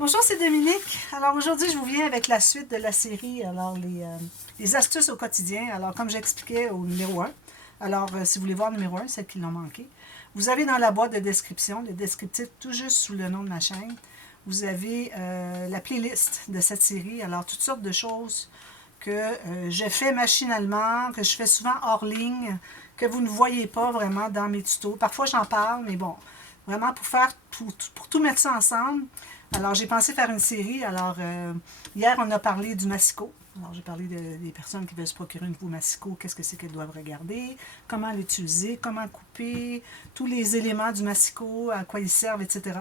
Bonjour, c'est Dominique. Alors aujourd'hui, je vous viens avec la suite de la série, les astuces au quotidien. Alors comme j'expliquais au numéro 1, si vous voulez voir le numéro 1, celles qui l'ont manqué, vous avez dans la boîte de description, le descriptif tout juste sous le nom de ma chaîne, vous avez la playlist de cette série. Alors toutes sortes de choses que je fais machinalement, que je fais souvent hors ligne, que vous ne voyez pas vraiment dans mes tutos. Parfois j'en parle, mais bon, vraiment pour tout mettre ça ensemble. Alors, j'ai pensé faire une série. Hier, on a parlé du massicot. Alors, j'ai parlé des personnes qui veulent se procurer un nouveau massicot, qu'est-ce que c'est qu'elles doivent regarder, comment l'utiliser, comment couper, tous les éléments du massicot, à quoi ils servent, etc.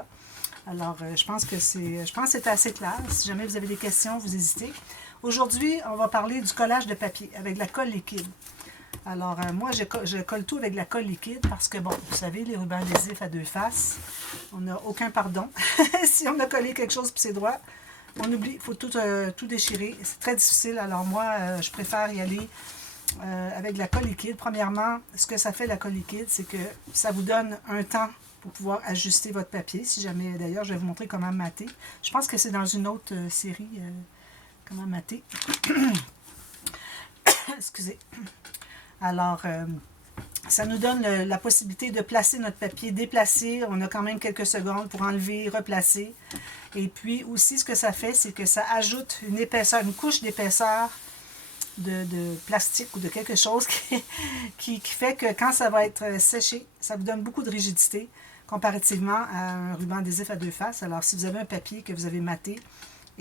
Alors, je pense que c'est assez clair. Si jamais vous avez des questions, vous hésitez. Aujourd'hui, on va parler du collage de papier avec de la colle liquide. Alors, moi, je colle tout avec de la colle liquide parce que, bon, vous savez, les rubans adhésifs à deux faces, on n'a aucun pardon. Si on a collé quelque chose puis c'est droit, on oublie, il faut tout déchirer. C'est très difficile. Alors, moi, je préfère y aller avec de la colle liquide. Premièrement, ce que ça fait, la colle liquide, c'est que ça vous donne un temps pour pouvoir ajuster votre papier. Si jamais, d'ailleurs, je vais vous montrer comment mater. Je pense que c'est dans une autre série, comment mater. Excusez. Alors, ça nous donne la possibilité de placer notre papier, déplacer. On a quand même quelques secondes pour enlever, replacer. Et puis aussi, ce que ça fait, c'est que ça ajoute une épaisseur, une couche d'épaisseur de plastique ou de quelque chose qui fait que quand ça va être séché, ça vous donne beaucoup de rigidité comparativement à un ruban adhésif à deux faces. Alors, si vous avez un papier que vous avez maté,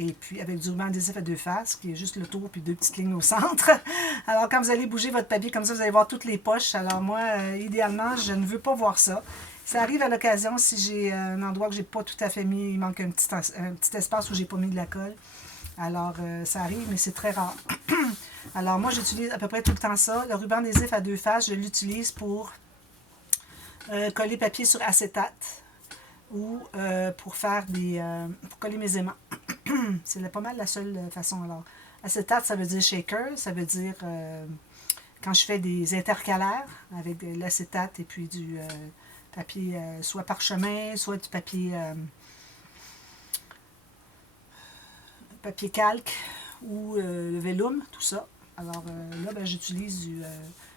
et puis avec du ruban adhésif à deux faces, qui est juste le tour puis deux petites lignes au centre. Alors quand vous allez bouger votre papier comme ça, vous allez voir toutes les poches. Alors moi, idéalement, je ne veux pas voir ça. Ça arrive à l'occasion si j'ai un endroit que j'ai pas tout à fait mis, il manque un petit espace où j'ai pas mis de la colle. Alors ça arrive, mais c'est très rare. Alors moi, j'utilise à peu près tout le temps ça. Le ruban adhésif à deux faces, je l'utilise pour coller papier sur acétate ou pour faire pour coller mes aimants. C'est pas mal la seule façon. Alors, acétate, ça veut dire shaker, ça veut dire quand je fais des intercalaires avec de l'acétate et puis du papier soit parchemin, soit du papier calque ou le vellum, tout ça. Alors là, ben, j'utilise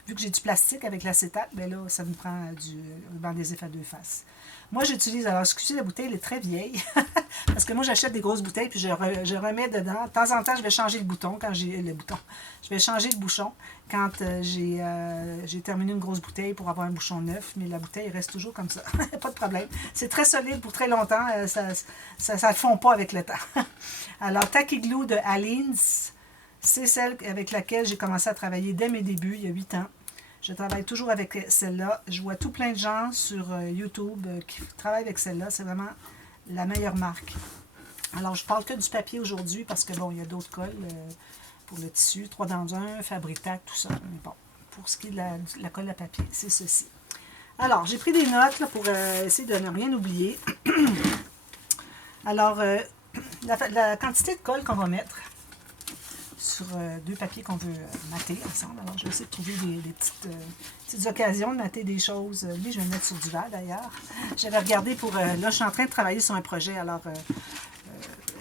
vu que j'ai du plastique avec l'acétate, ben là, ça me prend du ruban adhésif à deux faces. Moi, j'utilise, alors excusez, la bouteille, elle est très vieille, parce que moi, j'achète des grosses bouteilles, puis je remets dedans. De temps en temps, je vais changer le bouton, je vais changer le bouchon quand j'ai terminé une grosse bouteille pour avoir un bouchon neuf, mais la bouteille reste toujours comme ça, pas de problème. C'est très solide pour très longtemps, ça ne fond pas avec le temps. Alors, Tacky Glue de Aleen's, c'est celle avec laquelle j'ai commencé à travailler dès mes débuts, il y a 8 ans. Je travaille toujours avec celle-là. Je vois tout plein de gens sur YouTube qui travaillent avec celle-là. C'est vraiment la meilleure marque. Alors, je parle que du papier aujourd'hui parce que, bon, il y a d'autres colles pour le tissu. 3 dans 1, Fabri-Tac, tout ça. Mais bon, pour ce qui est de la colle à papier, c'est ceci. Alors, j'ai pris des notes là, pour essayer de ne rien oublier. Alors, la quantité de colle qu'on va mettre sur deux papiers qu'on veut mater ensemble. Alors, je vais essayer de trouver des petites occasions de mater des choses. Lui, je vais le mettre sur du verre, d'ailleurs. J'avais regardé pour... là, je suis en train de travailler sur un projet, alors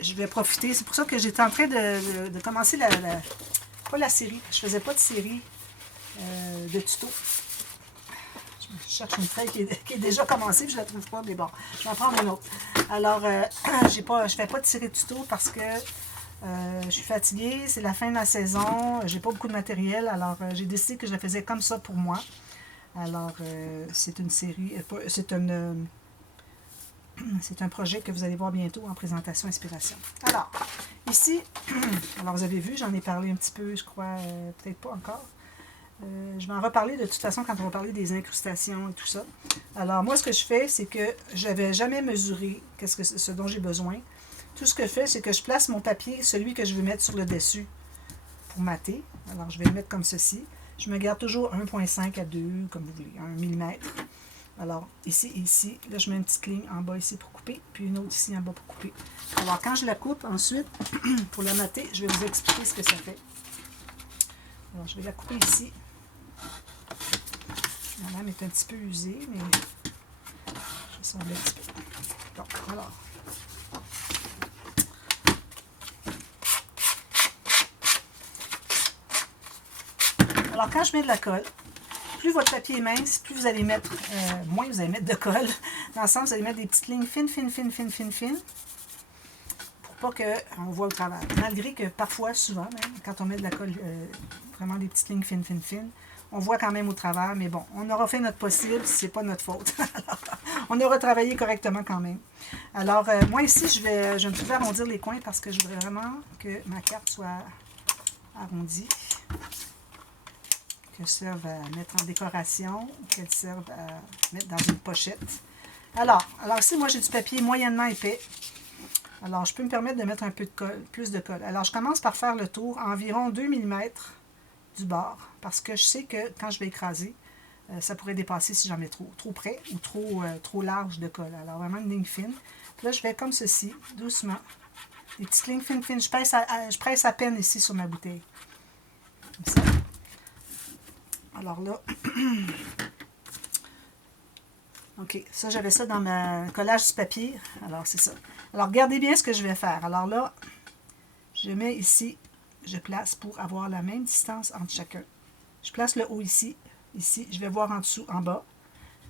je vais profiter. C'est pour ça que j'étais en train de commencer pas la série. Je faisais pas de série de tutos. Je cherche une feuille qui est déjà commencée, puis je la trouve pas, mais bon, je vais en prendre une autre. Alors, je fais pas de série de tutos parce que je suis fatiguée, c'est la fin de la saison, j'ai pas beaucoup de matériel, alors j'ai décidé que je la faisais comme ça pour moi. Alors, c'est une série, c'est un projet que vous allez voir bientôt en présentation inspiration. Alors, ici, alors vous avez vu, j'en ai parlé un petit peu, je crois, peut-être pas encore. Je vais en reparler de toute façon quand on va parler des incrustations et tout ça. Alors, moi, ce que je fais, c'est que je n'avais jamais mesuré ce dont j'ai besoin. Tout ce que je fais, c'est que je place mon papier, celui que je veux mettre sur le dessus pour mater. Alors, je vais le mettre comme ceci. Je me garde toujours 1,5 à 2, comme vous voulez, 1 mm. Alors, ici, là, je mets une petite ligne en bas ici pour couper, puis une autre ici en bas pour couper. Alors, quand je la coupe, ensuite, pour la mater, je vais vous expliquer ce que ça fait. Alors, je vais la couper ici. La lame est un petit peu usée, mais je vais sembler un petit peu. Donc, alors, Alors, quand je mets de la colle, plus votre papier est mince, plus vous allez mettre, moins vous allez mettre de colle. Dans le sens, vous allez mettre des petites lignes fines, pour pas qu'on voit le travail. Malgré que parfois, souvent même, quand on met de la colle, vraiment des petites lignes fines, on voit quand même au travers, mais bon, on aura fait notre possible, c'est pas notre faute. Alors, on aura travaillé correctement quand même. Alors, moi ici, je vais un petit peu arrondir les coins parce que je voudrais vraiment que ma carte soit arrondie. Qu'elle serve à mettre en décoration, qu'elle serve à mettre dans une pochette. Alors ici, moi, j'ai du papier moyennement épais. Alors, je peux me permettre de mettre un peu de colle, plus de colle. Alors, je commence par faire le tour environ 2 mm du bord, parce que je sais que quand je vais écraser, ça pourrait dépasser si j'en mets trop près ou trop large de colle. Alors, vraiment une ligne fine. Puis là, je vais comme ceci, doucement. Des petites lignes fines. Je presse à peine ici sur ma bouteille. Comme ça. Alors là, OK, ça, j'avais ça dans ma collage du papier. Alors, c'est ça. Alors, regardez bien ce que je vais faire. Alors là, je mets ici, je place pour avoir la même distance entre chacun. Je place le haut ici, je vais voir en dessous, en bas.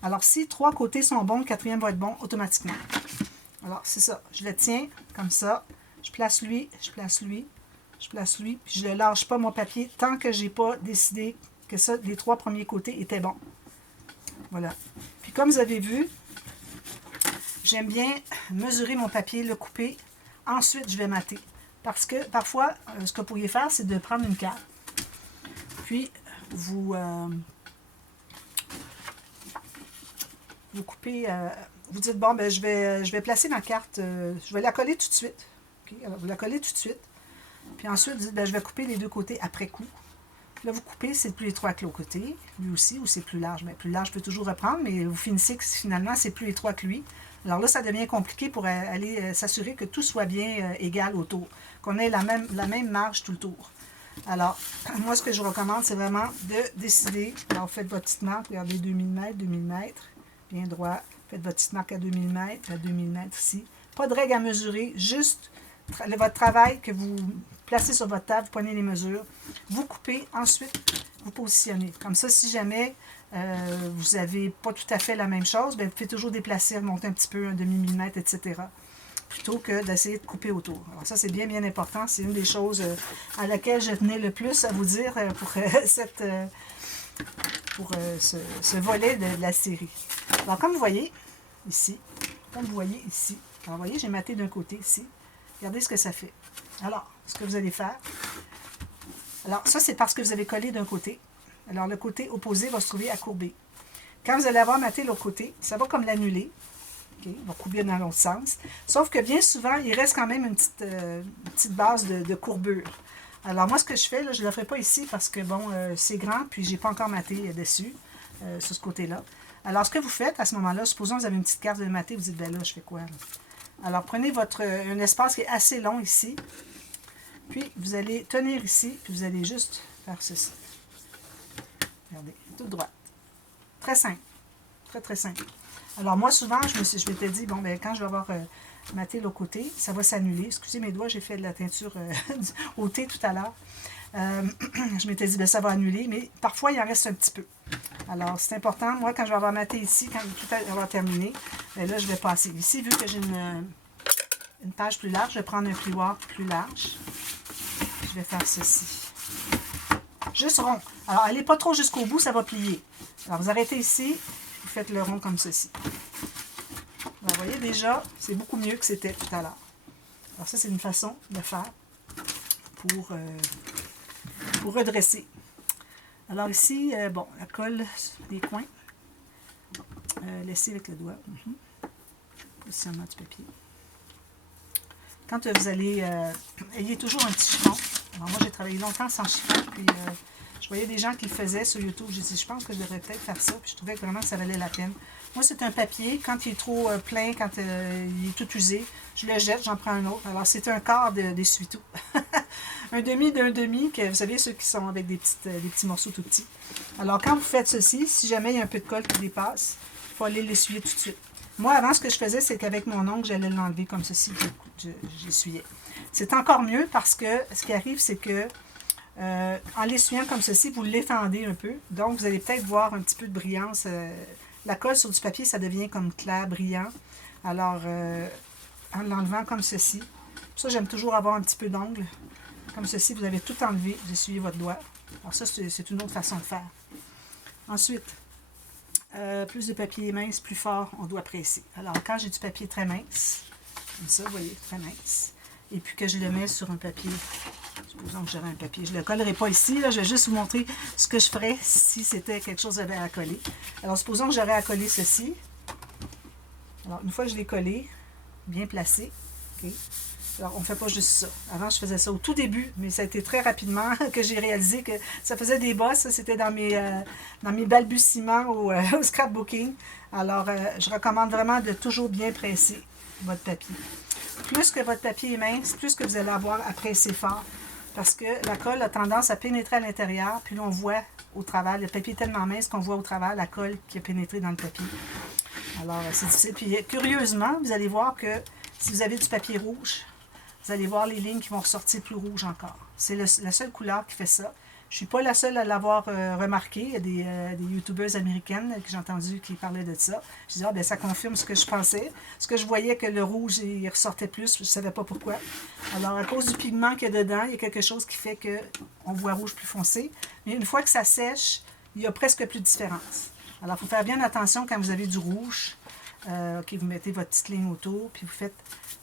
Alors, si 3 côtés sont bons, le 4e va être bon automatiquement. Alors, c'est ça. Je le tiens comme ça. Je place lui, puis je ne lâche pas mon papier tant que je n'ai pas décidé que ça, les 3 premiers côtés étaient bons. Voilà. Puis comme vous avez vu, j'aime bien mesurer mon papier, le couper. Ensuite, je vais mater. Parce que parfois, ce que vous pourriez faire, c'est de prendre une carte. Puis, vous coupez, vous dites, bon, ben, je vais placer ma carte, je vais la coller tout de suite. Okay? Alors, vous la collez tout de suite. Puis ensuite, vous dites, ben, je vais couper les 2 côtés après coup. Là, vous coupez, c'est plus étroit que l'autre côté, lui aussi, ou c'est plus large. Mais plus large peut toujours reprendre, mais vous finissez que finalement, c'est plus étroit que lui. Alors là, ça devient compliqué pour aller s'assurer que tout soit bien égal autour, qu'on ait la même marge tout le tour. Alors, moi, ce que je recommande, c'est vraiment de décider. Alors, faites votre petite marque, regardez 2 mm, bien droit. Faites votre petite marque à 2 mm, à 2 mm ici. Pas de règle à mesurer, juste votre travail que vous placez sur votre table, vous prenez les mesures, vous coupez, ensuite vous positionnez. Comme ça, si jamais vous n'avez pas tout à fait la même chose, bien, vous pouvez toujours déplacer, remonter un petit peu, un demi-millimètre, etc. Plutôt que d'essayer de couper autour. Alors ça, c'est bien important. C'est une des choses à laquelle je tenais le plus à vous dire pour ce volet de la série. Alors, comme vous voyez ici, alors, vous voyez, j'ai maté d'un côté ici. Regardez ce que ça fait. Alors, ce que vous allez faire, alors ça, c'est parce que vous avez collé d'un côté. Alors, le côté opposé va se trouver à courber. Quand vous allez avoir maté l'autre côté, ça va comme l'annuler. Okay, on va courber dans l'autre sens. Sauf que bien souvent, il reste quand même une petite base de courbure. Alors, moi, ce que je fais, là, je ne le ferai pas ici parce que, bon, c'est grand, puis je n'ai pas encore maté dessus, sur ce côté-là. Alors, ce que vous faites à ce moment-là, supposons que vous avez une petite carte de maté, vous dites, ben là, je fais quoi, là? Alors, prenez un espace qui est assez long ici, puis vous allez tenir ici, puis vous allez juste faire ceci. Regardez, tout droit. Très simple. Très, très simple. Alors, moi, souvent, je m'étais dit, bon, ben quand je vais avoir maté l'autre côté, ça va s'annuler. Excusez mes doigts, j'ai fait de la teinture au thé tout à l'heure. Je m'étais dit, ben ça va annuler, mais parfois, il en reste un petit peu. Alors, c'est important. Moi, quand je vais avoir maté ici, quand tout va avoir terminé, ben là, je vais passer. Ici, vu que j'ai une page plus large, je vais prendre un plioir plus large. Je vais faire ceci. Juste rond. Alors, allez pas trop jusqu'au bout, ça va plier. Alors, vous arrêtez ici, vous faites le rond comme ceci. Alors, vous voyez déjà, c'est beaucoup mieux que c'était tout à l'heure. Alors, ça, c'est une façon de faire pour redresser. Alors ici, bon, la colle des coins. Laissez avec le doigt. Positionnement du papier. Quand vous allez... ayez toujours un petit chiffon. Alors moi, j'ai travaillé longtemps sans chiffon, puis je voyais des gens qui le faisaient sur YouTube. J'ai dit, je pense que je devrais peut-être faire ça, puis je trouvais vraiment que ça valait la peine. Moi, c'est un papier. Quand il est trop plein, quand il est tout usé, je le jette, j'en prends un autre. Alors, c'est un quart d'essuie-tout. Un demi d'un demi, que vous savez, ceux qui sont avec des petits morceaux tout petits. Alors, quand vous faites ceci, si jamais il y a un peu de colle qui dépasse, il faut aller l'essuyer tout de suite. Moi, avant, ce que je faisais, c'est qu'avec mon ongle, j'allais l'enlever comme ceci, j'essuyais. C'est encore mieux parce que ce qui arrive, c'est que En l'essuyant comme ceci, vous l'étendez un peu. Donc, vous allez peut-être voir un petit peu de brillance. La colle sur du papier, ça devient comme clair, brillant. Alors, en l'enlevant comme ceci. Pour ça, j'aime toujours avoir un petit peu d'ongle. Comme ceci, vous avez tout enlevé. Vous essuyez votre doigt. Alors ça, c'est une autre façon de faire. Ensuite, plus de papier mince, plus fort, on doit presser. Alors, quand j'ai du papier très mince, comme ça, vous voyez, très mince, et puis que je le mets sur un papier, supposons que j'aurais un papier, je ne le collerai pas ici, là, je vais juste vous montrer ce que je ferais si c'était quelque chose à coller. Alors, supposons que j'aurais à coller ceci. Alors, une fois que je l'ai collé, bien placé, ok. Alors, on ne fait pas juste ça. Avant, je faisais ça au tout début, mais ça a été très rapidement que j'ai réalisé que ça faisait des bosses. C'était dans mes balbutiements au scrapbooking. Alors, je recommande vraiment de toujours bien presser votre papier. Plus que votre papier est mince, plus que vous allez avoir à presser fort. Parce que la colle a tendance à pénétrer à l'intérieur, puis là, on voit au travers. Le papier est tellement mince qu'on voit au travers la colle qui a pénétré dans le papier. Alors, c'est difficile. Puis, curieusement, vous allez voir que si vous avez du papier rouge, vous allez voir les lignes qui vont ressortir plus rouges encore. C'est la seule couleur qui fait ça. Je ne suis pas la seule à l'avoir remarqué. Il y a des youtubeuses américaines que j'ai entendu qui parlaient de ça. Je dis, ah, ben, ça confirme ce que je pensais. Ce que je voyais que le rouge, il ressortait plus. Je ne savais pas pourquoi. Alors, à cause du pigment qu'il y a dedans, il y a quelque chose qui fait qu'on voit rouge plus foncé. Mais une fois que ça sèche, il n'y a presque plus de différence. Alors, il faut faire bien attention quand vous avez du rouge. OK, vous mettez votre petite ligne autour, puis vous faites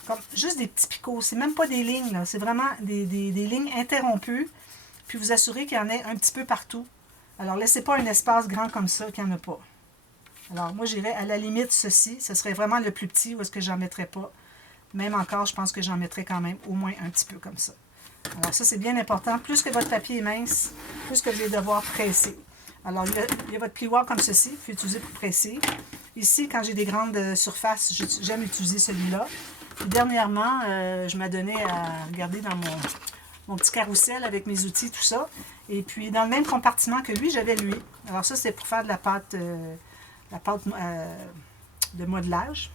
comme juste des petits picots. C'est même pas des lignes, là. C'est vraiment des lignes interrompues. Puis vous assurez qu'il y en ait un petit peu partout. Alors, laissez pas un espace grand comme ça qu'il n'y en a pas. Alors, moi, j'irais à la limite ceci. Ce serait vraiment le plus petit où est-ce que j'en mettrais pas. Même encore, je pense que j'en mettrais quand même au moins un petit peu comme ça. Alors, ça, c'est bien important. Plus que votre papier est mince, plus que vous allez devoir presser. Alors, il y a votre plioir comme ceci. Vous pouvez utiliser pour presser. Ici, quand j'ai des grandes surfaces, j'aime utiliser celui-là. Dernièrement, je m'adonnais à regarder dans mon petit carrousel avec mes outils, tout ça. Et puis, dans le même compartiment que lui, j'avais lui. Alors ça, c'est pour faire de la pâte de modelage,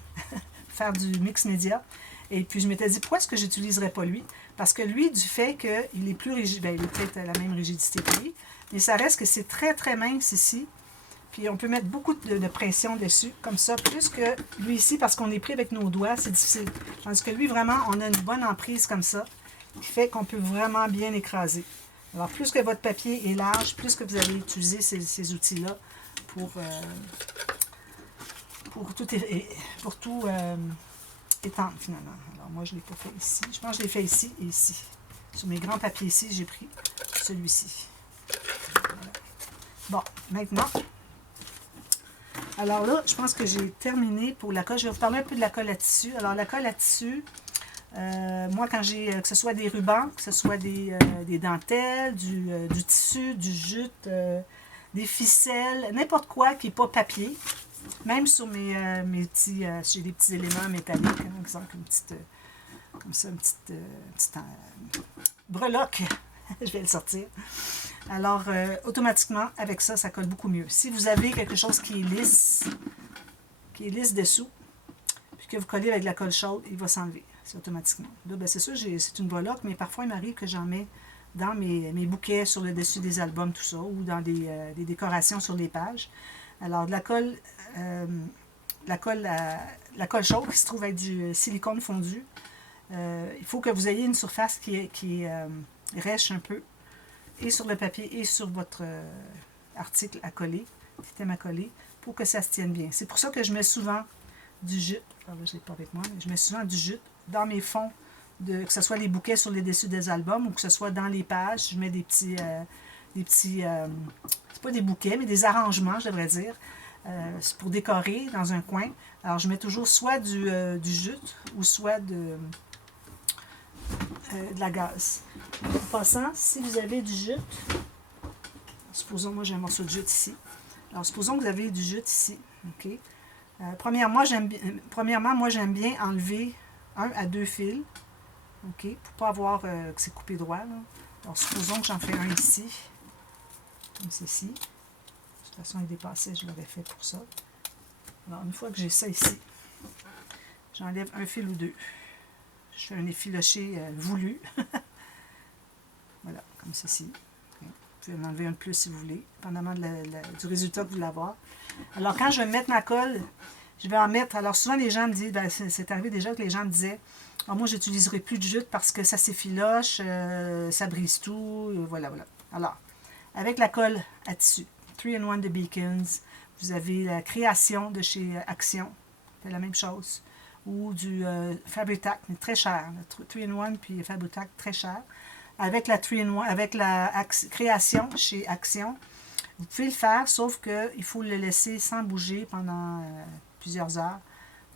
faire du mix média. Et puis, je m'étais dit, pourquoi est-ce que je n'utiliserais pas lui? Parce que lui, du fait qu'il est plus rigide, bien, il est peut-être à la même rigidité que lui, mais ça reste que c'est très, très mince ici. Puis on peut mettre beaucoup de pression dessus, comme ça, plus que lui ici, parce qu'on est pris avec nos doigts, c'est difficile. Tandis que lui, vraiment, on a une bonne emprise comme ça, qui fait qu'on peut vraiment bien écraser. Alors, plus que votre papier est large, plus que vous allez utiliser ces outils-là pour tout étendre, finalement. Alors, moi, je ne l'ai pas fait ici. Je pense que je l'ai fait ici et ici. Sur mes grands papiers ici, j'ai pris celui-ci. Voilà. Bon, maintenant... Alors là, je pense que j'ai terminé pour la colle. Je vais vous parler un peu de la colle à tissu. Alors, la colle à tissu, moi, quand j'ai, que ce soit des rubans, que ce soit des dentelles, du tissu, du jute, des ficelles, n'importe quoi qui n'est pas papier, même sur mes petits, si j'ai des petits éléments métalliques, par exemple, une petite, comme ça, une petite breloque, je vais le sortir. Alors, automatiquement, avec ça, ça colle beaucoup mieux. Si vous avez quelque chose qui est lisse dessous, puis que vous collez avec de la colle chaude, il va s'enlever. C'est automatiquement. Là, ben, c'est sûr, c'est une breloque, mais parfois, il m'arrive que j'en mets dans mes bouquets sur le dessus des albums, tout ça, ou dans des décorations sur les pages. Alors, de la colle chaude qui se trouve avec du silicone fondu, il faut que vous ayez une surface qui rêche un peu, et sur le papier et sur votre article à coller, système à coller, pour que ça se tienne bien. C'est pour ça que je mets souvent du jute, alors là, je ne l'ai pas avec moi, mais je mets souvent du jute dans mes fonds, que ce soit les bouquets sur les dessus des albums ou que ce soit dans les pages. Je mets des petits c'est pas des bouquets, mais des arrangements, je devrais dire, pour décorer dans un coin. Alors, je mets toujours soit du jute ou soit de la gaze. En passant, si vous avez du jute, supposons, moi j'ai un morceau de jute ici. Alors, supposons que vous avez du jute ici. OK? Premièrement, moi j'aime bien enlever 1 à 2 fils. OK? Pour ne pas avoir que c'est coupé droit. Là. Alors, supposons que j'en fais un ici. Comme ceci. De toute façon, il dépassait, je l'aurais fait pour ça. Alors, une fois que j'ai ça ici, j'enlève un fil ou 2. Je fais un effiloché voulu. Voilà, comme ceci. pouvez en enlever un de plus si vous voulez, dépendamment du résultat que vous voulez avoir. Alors, quand je vais mettre ma colle, je vais en mettre... Alors, souvent, les gens me disent, ben, c'est arrivé déjà que les gens me disaient, oh, moi, je n'utiliserai plus de jute parce que ça s'effiloche, ça brise tout, voilà, voilà. Alors, avec la colle à tissu, 3-in-1 de Beacons, vous avez la création de chez Action, c'est la même chose, ou du Fabri-Tac, mais très cher, 3-in-1 puis Fabri-Tac, très cher. Avec la 3-in-1, avec la création chez Action, vous pouvez le faire, sauf qu'il faut le laisser sans bouger pendant plusieurs heures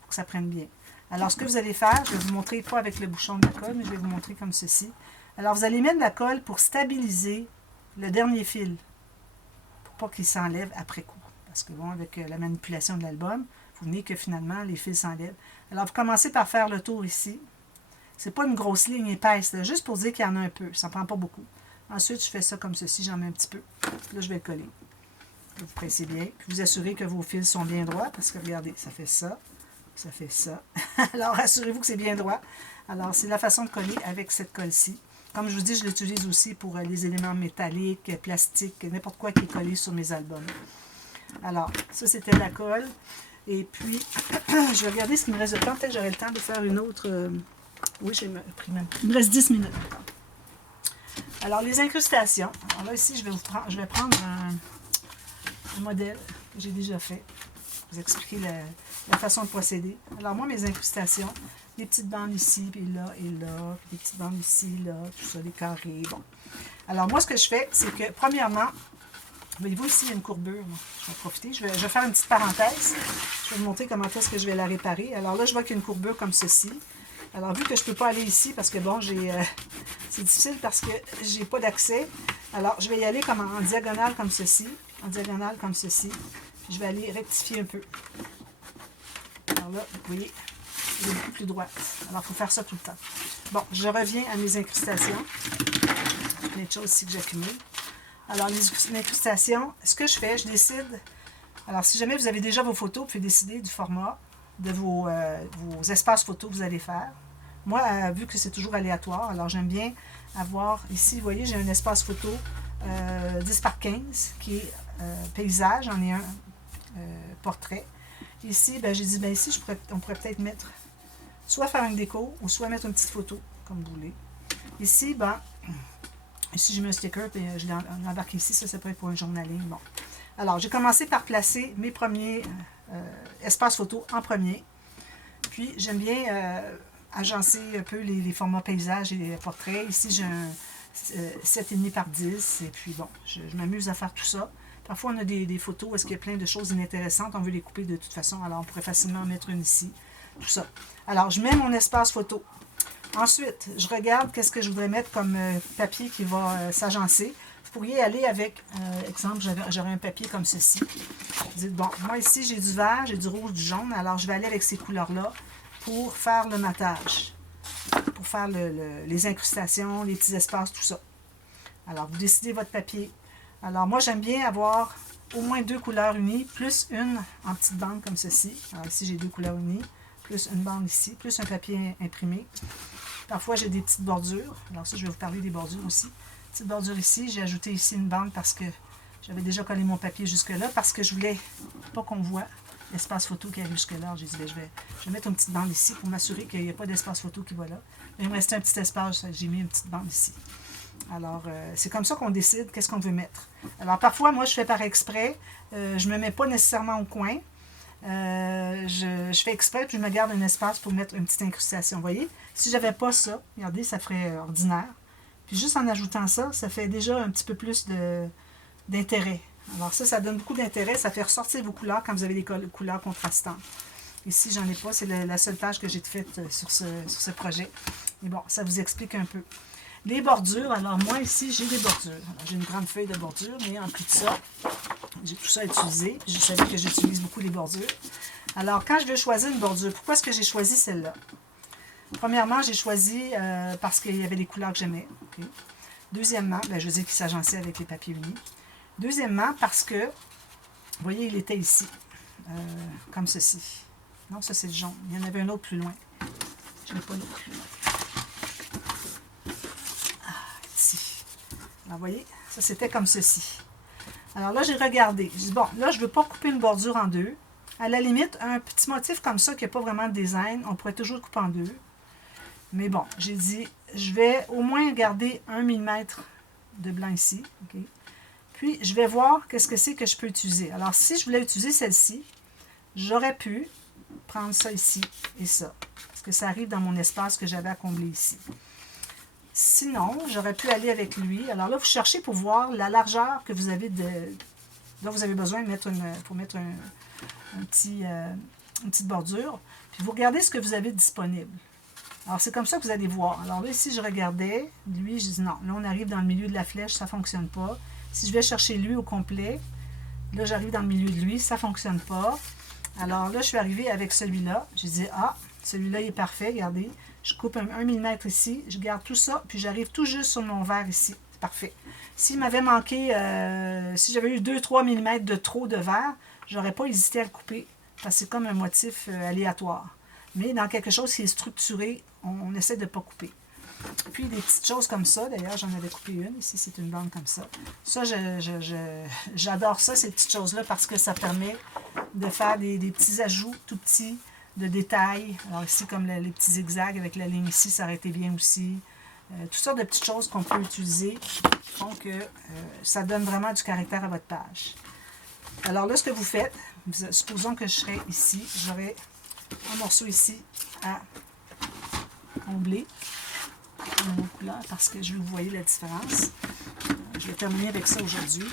pour que ça prenne bien. Alors, ce que vous allez faire, je vais vous montrer, pas avec le bouchon de la colle, mais je vais vous montrer comme ceci. Alors, vous allez mettre de la colle pour stabiliser le dernier fil, pour pas qu'il s'enlève après coup. Parce que bon, avec la manipulation de l'album, vous venez que finalement, les fils s'enlèvent. Alors, vous commencez par faire le tour ici. C'est pas une grosse ligne épaisse, là, juste pour dire qu'il y en a un peu. Ça ne prend pas beaucoup. Ensuite, je fais ça comme ceci, j'en mets un petit peu. Là, je vais le coller. Vous pressez bien. Puis vous assurez que vos fils sont bien droits, parce que regardez, ça fait ça, ça fait ça. Alors, assurez-vous que c'est bien droit. Alors, c'est la façon de coller avec cette colle-ci. Comme je vous dis, je l'utilise aussi pour les éléments métalliques, plastiques, n'importe quoi qui est collé sur mes albums. Alors, ça, c'était la colle. Et puis, je vais regarder ce qu'il me reste de temps. Peut-être que j'aurai le temps de faire une autre... Oui, j'ai pris même. Il me reste 10 minutes. Alors, les incrustations. Alors là, ici, je vais prendre un modèle que j'ai déjà fait. Vous expliquer la façon de procéder. Alors, moi, mes incrustations, des petites bandes ici, puis là, et là, puis des petites bandes ici, là, tout ça, des carrés, bon. Alors, moi, ce que je fais, c'est que, premièrement, voyez-vous, ici, il y a une courbure. Je vais en profiter. Je vais faire une petite parenthèse. Je vais vous montrer comment est-ce que je vais la réparer. Alors là, je vois qu'il y a une courbure comme ceci. Alors, vu que je ne peux pas aller ici, parce que, bon, c'est difficile parce que j'ai pas d'accès. Alors, je vais y aller comme en diagonale comme ceci. En diagonale comme ceci. Je vais aller rectifier un peu. Alors là, vous voyez, il est beaucoup plus droit. Alors, il faut faire ça tout le temps. Bon, je reviens à mes incrustations. Il y a plein de choses ici que j'accumule. Alors, les incrustations, ce que je fais, je décide... Alors, si jamais vous avez déjà vos photos, vous pouvez décider du format de vos espaces photos que vous allez faire. Moi, vu que c'est toujours aléatoire, alors j'aime bien avoir... Ici, vous voyez, j'ai un espace photo 10 par 15 qui est paysage. J'en ai un portrait. Ici, ben, j'ai dit, ben, ici, on pourrait peut-être mettre... Soit faire une déco, ou soit mettre une petite photo, comme vous voulez. Ici, ben... Ici, j'ai mis un sticker, puis je l'ai embarqué ici. Ça peut être pour un journaling. Bon. Alors, j'ai commencé par placer mes premiers espaces photos en premier. Puis, j'aime bien agencer un peu les formats paysages et les portraits. Ici, j'ai un 7,5 par 10. Et puis, bon, je m'amuse à faire tout ça. Parfois, on a des photos où est-ce qu'il y a plein de choses inintéressantes. On veut les couper de toute façon. Alors, on pourrait facilement en mettre une ici. Tout ça. Alors, je mets mon espace photo. Ensuite, je regarde qu'est-ce que je voudrais mettre comme papier qui va s'agencer. Vous pourriez aller avec, exemple, j'aurais un papier comme ceci. Vous dites, bon, moi ici, j'ai du vert, j'ai du rouge, du jaune. Alors, je vais aller avec ces couleurs-là pour faire le matage. Pour faire les incrustations, les petits espaces, tout ça. Alors, vous décidez votre papier. Alors, moi, j'aime bien avoir au moins 2 couleurs unies, plus une en petite bande comme ceci. Alors, ici, j'ai 2 couleurs unies, plus une bande ici, plus un papier imprimé. Parfois, j'ai des petites bordures. Alors ça, je vais vous parler des bordures aussi. Petite bordure ici. J'ai ajouté ici une bande parce que j'avais déjà collé mon papier jusque-là, parce que je voulais pas qu'on voit l'espace photo qui arrive jusque-là. J'ai dit, ben, je vais mettre une petite bande ici pour m'assurer qu'il n'y a pas d'espace photo qui va là. Mais il me restait un petit espace, j'ai mis une petite bande ici. Alors, c'est comme ça qu'on décide qu'est-ce qu'on veut mettre. Alors, parfois, moi, je fais par exprès. Je ne me mets pas nécessairement au coin. Je fais exprès, puis je me garde un espace pour mettre une petite incrustation. Vous voyez? Si j'avais pas ça, regardez, ça ferait ordinaire. Puis juste en ajoutant ça, ça fait déjà un petit peu plus d'intérêt. Alors ça donne beaucoup d'intérêt. Ça fait ressortir vos couleurs quand vous avez des couleurs contrastantes. Ici, j'en ai pas. C'est la seule page que j'ai faite sur ce projet. Mais bon, ça vous explique un peu. Les bordures. Alors moi, ici, j'ai des bordures. J'ai une grande feuille de bordure, mais en plus de ça, j'ai tout ça utilisé. Je savais que j'utilise beaucoup les bordures. Alors, quand je veux choisir une bordure, pourquoi est-ce que j'ai choisi celle-là? Premièrement, j'ai choisi parce qu'il y avait des couleurs que j'aimais. Okay. Deuxièmement, ben, je veux dire qu'il s'agençait avec les papiers unis. Deuxièmement, parce que, vous voyez, il était ici, comme ceci. Non, ça c'est le jaune. Il y en avait un autre plus loin. Je n'ai pas l'autre plus loin. Ah, ici. Alors, vous voyez, Ça, c'était comme ceci. Alors là, j'ai regardé. J'ai dit, bon, là, je ne veux pas couper une bordure en deux. À la limite, un petit motif comme ça, qui n'a pas vraiment de design, on pourrait toujours le couper en deux. Mais bon, j'ai dit, je vais au moins garder 1 mm de blanc ici. Okay? Puis, je vais voir qu'est-ce que c'est que je peux utiliser. Alors, si je voulais utiliser celle-ci, j'aurais pu prendre ça ici et ça. Parce que ça arrive dans mon espace que j'avais à combler ici. Sinon, j'aurais pu aller avec lui. Alors là, vous cherchez pour voir la largeur que vous avez de... Là, vous avez besoin de mettre pour mettre une petite bordure. Puis vous regardez ce que vous avez disponible. Alors, c'est comme ça que vous allez voir. Alors là, ici, je regardais. Lui, je dis non. Là, on arrive dans le milieu de la flèche, ça ne fonctionne pas. Si je vais chercher lui au complet, là, j'arrive dans le milieu de lui, ça ne fonctionne pas. Alors là, je suis arrivée avec celui-là. J'ai dit, ah, celui-là, il est parfait, regardez. Je coupe 1 mm ici, je garde tout ça, puis j'arrive tout juste sur mon verre ici. C'est parfait. S'il m'avait manqué, si j'avais eu 2-3 mm de trop de verre, j'aurais pas hésité à le couper, parce que c'est comme un motif aléatoire. Mais dans quelque chose qui est structuré, on essaie de ne pas couper. Puis des petites choses comme ça, d'ailleurs, j'en avais coupé une. Ici, c'est une bande comme ça. Ça, j'adore ça, ces petites choses-là, parce que ça permet de faire des petits ajouts tout petits, de détails. Alors ici, comme les petits zigzags avec la ligne ici, ça aurait été bien aussi. Toutes sortes de petites choses qu'on peut utiliser qui font que ça donne vraiment du caractère à votre page. Alors là, ce que vous faites, supposons que je serais ici, j'aurais un morceau ici à combler une autre couleur parce que je veux que vous voyez la différence. Je vais terminer avec ça aujourd'hui.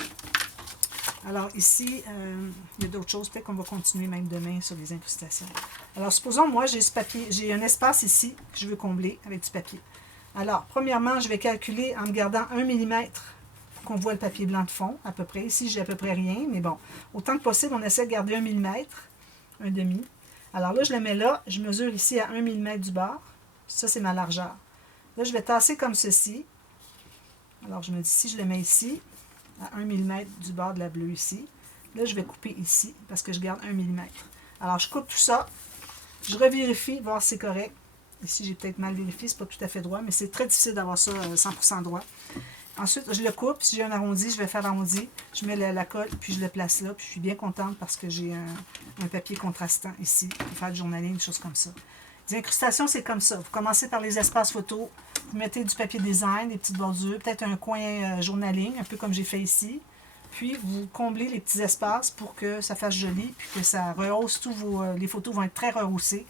Alors ici, il y a d'autres choses, peut-être qu'on va continuer même demain sur les incrustations. Alors supposons, moi, j'ai ce papier, j'ai un espace ici que je veux combler avec du papier. Alors, premièrement, je vais calculer en me gardant 1 mm qu'on voit le papier blanc de fond, à peu près. Ici, j'ai à peu près rien, mais bon, autant que possible, on essaie de garder 1 mm, un demi. Alors là, je le mets là, je mesure ici à 1 mm du bord. Ça, c'est ma largeur. Là, je vais tasser comme ceci. Alors, je me dis, si je le mets ici, à 1 mm du bord de la bleue ici. Là, je vais couper ici, parce que je garde 1 mm. Alors, je coupe tout ça. Je revérifie, voir si c'est correct. Ici, j'ai peut-être mal vérifié, c'est pas tout à fait droit, mais c'est très difficile d'avoir ça 100% droit. Ensuite, je le coupe. Si j'ai un arrondi, je vais faire l'arrondi. Je mets la colle, puis je le place là. Puis je suis bien contente parce que j'ai un papier contrastant ici pour faire du journaling, des choses comme ça. Les incrustations, c'est comme ça. Vous commencez par les espaces photos. Vous mettez du papier design, des petites bordures, peut-être un coin journaling, un peu comme j'ai fait ici. Puis, vous comblez les petits espaces pour que ça fasse joli, puis que ça rehausse tous les photos vont être très rehaussées.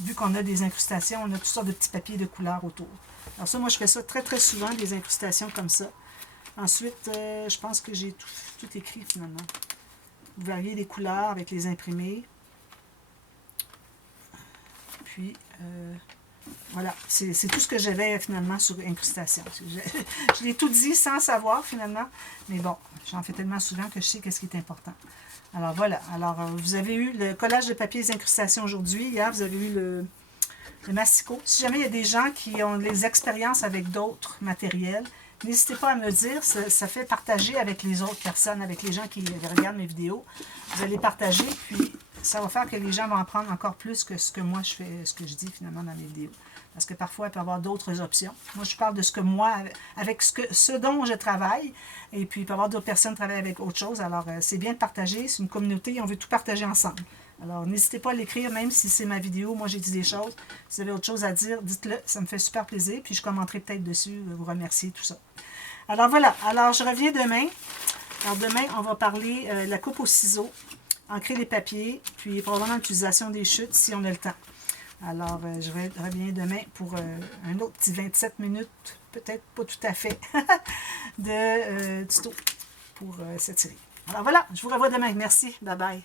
Vu qu'on a des incrustations, on a toutes sortes de petits papiers de couleurs autour. Alors ça, moi, je fais ça très, très souvent, des incrustations comme ça. Ensuite, je pense que j'ai tout écrit, finalement. Vous variez les couleurs avec les imprimés. Puis, voilà, c'est tout ce que j'avais, finalement, sur incrustation. Je l'ai tout dit sans savoir, finalement. Mais bon, j'en fais tellement souvent que je sais qu'est-ce qui est important. Alors, voilà. Alors, vous avez eu le collage de papier des incrustations aujourd'hui. Hier, vous avez eu le masticot. Si jamais il y a des gens qui ont des expériences avec d'autres matériels, n'hésitez pas à me le dire. Ça fait partager avec les autres personnes, avec les gens qui regardent mes vidéos. Vous allez partager, puis ça va faire que les gens vont apprendre encore plus que ce que moi je fais, ce que je dis finalement dans mes vidéos. Parce que parfois, il peut y avoir d'autres options. Moi, je parle de ce que moi, avec ce dont je travaille. Et puis, il peut y avoir d'autres personnes qui travaillent avec autre chose. Alors, c'est bien de partager. C'est une communauté. On veut tout partager ensemble. Alors, n'hésitez pas à l'écrire, même si c'est ma vidéo. Moi, j'ai dit des choses. Si vous avez autre chose à dire, dites-le. Ça me fait super plaisir. Puis, je commenterai peut-être dessus, vous remercier, tout ça. Alors, voilà. Alors, je reviens demain. Alors, demain, on va parler de la coupe au ciseau, ancrer les papiers, puis probablement l'utilisation des chutes si on a le temps. Alors, je reviens demain pour un autre petit 27 minutes, peut-être pas tout à fait, de tuto pour cette série. Alors voilà, je vous revois demain. Merci. Bye bye.